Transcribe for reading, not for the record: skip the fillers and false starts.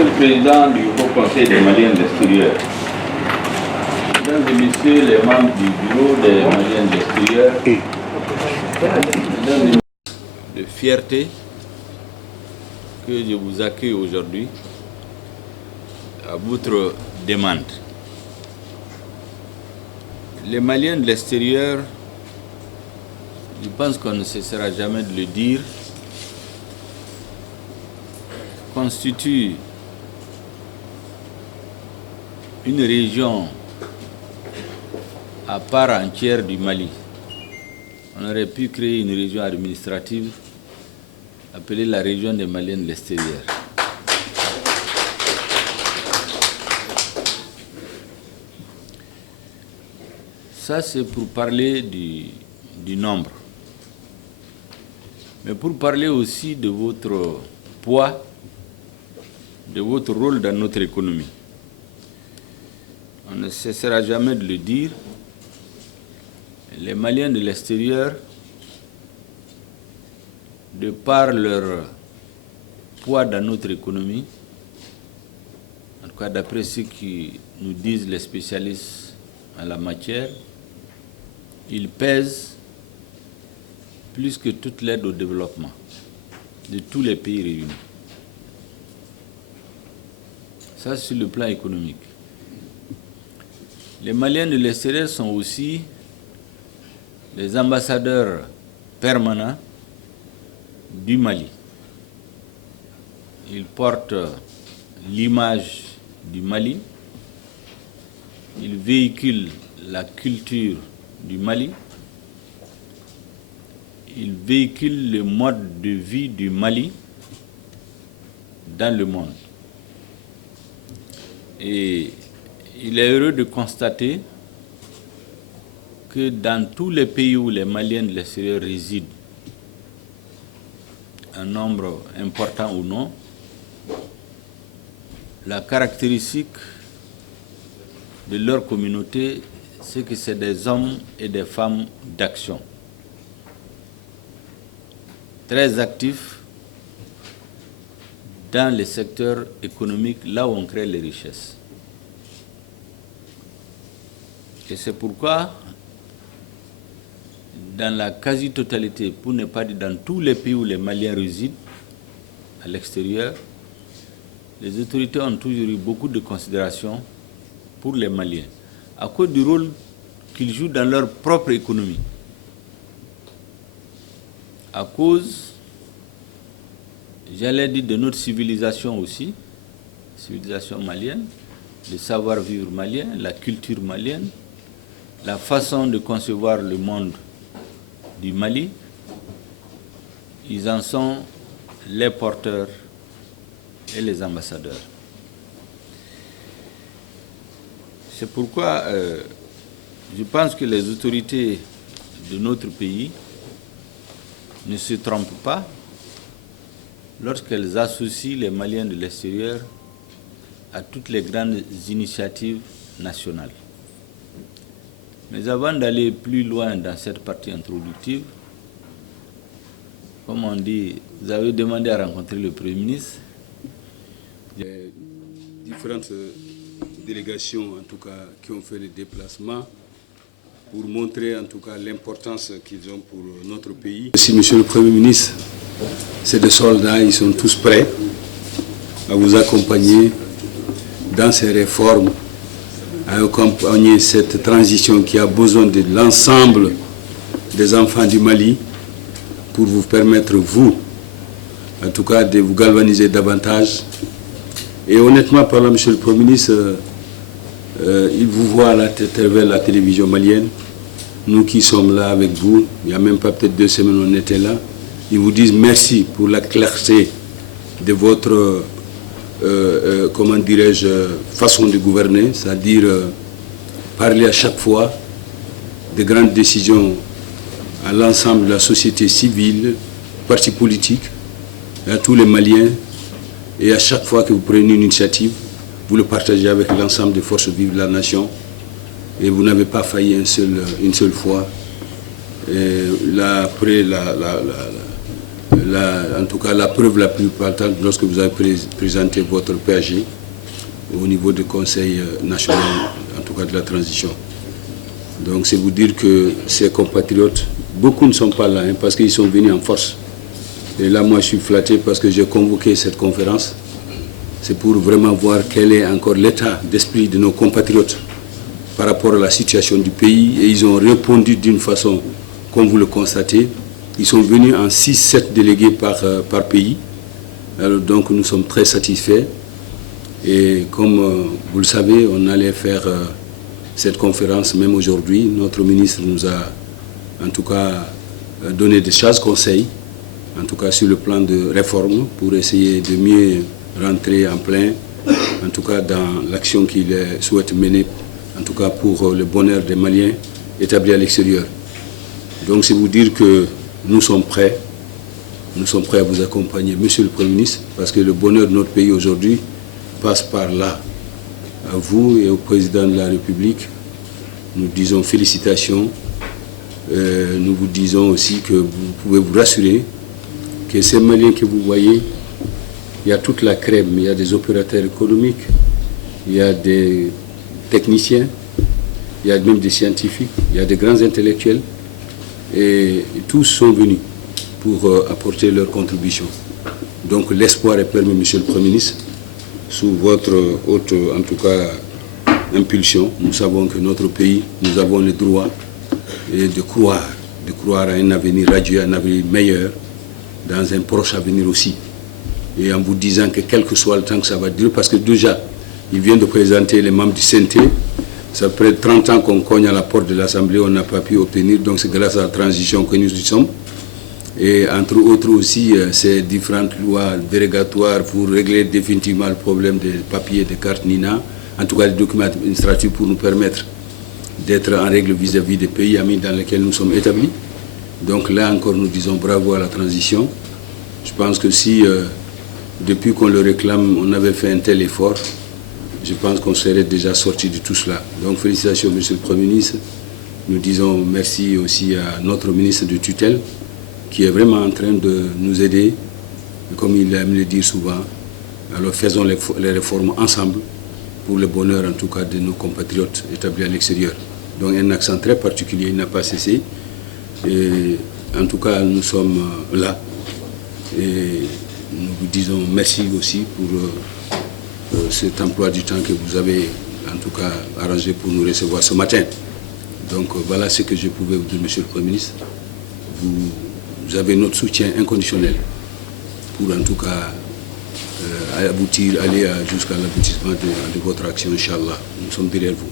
Monsieur le Président du Haut Conseil des Maliens de l'extérieur, Mesdames et Messieurs les membres du Bureau des Maliens de l'extérieur, Mesdames et Messieurs, de fierté que je vous accueille aujourd'hui à votre demande. Les Maliens de l'extérieur, je pense qu'on ne cessera jamais de le dire, constituent une région à part entière du Mali. On aurait pu créer une région administrative appelée la région des Maliens de l'extérieur. Ça, c'est pour parler du nombre. Mais pour parler aussi de votre poids, de votre rôle dans notre économie. On ne cessera jamais de le dire, les Maliens de l'extérieur, de par leur poids dans notre économie, en tout cas d'après ce que nous disent les spécialistes en la matière, ils pèsent plus que toute l'aide au développement de tous les pays réunis. Ça, c'est sur le plan économique. Les Maliens de l'extérieur sont aussi les ambassadeurs permanents du Mali. Ils portent l'image du Mali, ils véhiculent la culture du Mali, ils véhiculent le mode de vie du Mali dans le monde. Et il est heureux de constater que dans tous les pays où les Maliens de l'extérieur résident, un nombre important ou non, la caractéristique de leur communauté, c'est que c'est des hommes et des femmes d'action, très actifs dans les secteurs économiques, là où on crée les richesses. Et c'est pourquoi, dans la quasi-totalité, pour ne pas dire dans tous les pays où les Maliens résident, à l'extérieur, les autorités ont toujours eu beaucoup de considération pour les Maliens, à cause du rôle qu'ils jouent dans leur propre économie, à cause, j'allais dire, de notre civilisation aussi, civilisation malienne, le savoir-vivre malien, la culture malienne, la façon de concevoir le monde du Mali. Ils en sont les porteurs et les ambassadeurs. C'est pourquoi je pense que les autorités de notre pays ne se trompent pas lorsqu'elles associent les Maliens de l'extérieur à toutes les grandes initiatives nationales. Mais avant d'aller plus loin dans cette partie introductive, comme on dit, vous avez demandé à rencontrer le Premier ministre. Il y a différentes délégations, en tout cas, qui ont fait le déplacement pour montrer, en tout cas, l'importance qu'ils ont pour notre pays. Si, Monsieur le Premier ministre, c'est des soldats, ils sont tous prêts à vous accompagner dans ces réformes, à accompagner cette transition qui a besoin de l'ensemble des enfants du Mali pour vous permettre, vous, en tout cas, de vous galvaniser davantage. Et honnêtement, par là, Monsieur le Premier ministre, il vous voit à travers la télévision malienne, nous qui sommes là avec vous, il n'y a même pas peut-être 2 semaines on était là, ils vous disent merci pour la clarté de votre, comment dirais-je, façon de gouverner, c'est-à-dire parler à chaque fois de grandes décisions à l'ensemble de la société civile, partis politiques, à tous les Maliens, et à chaque fois que vous prenez une initiative, vous le partagez avec l'ensemble des forces vives de la nation, et vous n'avez pas failli une seule fois. Et là, après en tout cas la preuve la plus patente lorsque vous avez présenté votre PAG au niveau du Conseil national, en tout cas de la transition. Donc c'est vous dire que ces compatriotes, beaucoup ne sont pas là parce qu'ils sont venus en force. Et là, moi, je suis flatté parce que j'ai convoqué cette conférence. C'est pour vraiment voir quel est encore l'état d'esprit de nos compatriotes par rapport à la situation du pays. Et ils ont répondu d'une façon, comme vous le constatez. Ils sont venus en 6-7 délégués par pays. Alors, donc nous sommes très satisfaits. Et comme vous le savez, on allait faire cette conférence même aujourd'hui. Notre ministre nous a en tout cas donné des sages conseils, en tout cas sur le plan de réforme, pour essayer de mieux rentrer en plein, en tout cas dans l'action qu'il souhaite mener, en tout cas pour le bonheur des Maliens établis à l'extérieur. Donc c'est vous dire que nous sommes prêts à vous accompagner, Monsieur le Premier ministre, parce que le bonheur de notre pays aujourd'hui passe par là. À vous et au Président de la République, nous disons félicitations. Nous vous disons aussi que vous pouvez vous rassurer que ces Maliens que vous voyez, il y a toute la crème, il y a des opérateurs économiques, il y a des techniciens, il y a même des scientifiques, il y a des grands intellectuels, et tous sont venus pour apporter leur contribution. Donc l'espoir est permis, Monsieur le Premier ministre, sous votre haute, en tout cas, impulsion. Nous savons que notre pays, nous avons le droit de croire à un avenir radieux, un avenir meilleur, dans un proche avenir aussi. Et en vous disant que quel que soit le temps que ça va durer, parce que déjà, il vient de présenter les membres du CNT, ça fait 30 ans qu'on cogne à la porte de l'Assemblée, on n'a pas pu obtenir, donc c'est grâce à la transition que nous y sommes. Et entre autres aussi, ces différentes lois dérogatoires pour régler définitivement le problème des papiers, des cartes NINA, en tout cas des documents administratifs pour nous permettre d'être en règle vis-à-vis des pays amis dans lesquels nous sommes établis. Donc là encore, nous disons bravo à la transition. Je pense que si, depuis qu'on le réclame, on avait fait un tel effort, je pense qu'on serait déjà sorti de tout cela. Donc félicitations, Monsieur le Premier ministre. Nous disons merci aussi à notre ministre de tutelle, qui est vraiment en train de nous aider, comme il aime le dire souvent. Alors faisons les réformes ensemble pour le bonheur en tout cas de nos compatriotes établis à l'extérieur. Donc un accent très particulier n'a pas cessé. Et en tout cas, nous sommes là. Et nous vous disons merci aussi pour cet emploi du temps que vous avez en tout cas arrangé pour nous recevoir ce matin. Donc voilà ce que je pouvais vous dire, Monsieur le Premier ministre. Vous avez notre soutien inconditionnel pour en tout cas aller jusqu'à l'aboutissement de votre action, Inch'Allah. Nous sommes derrière vous.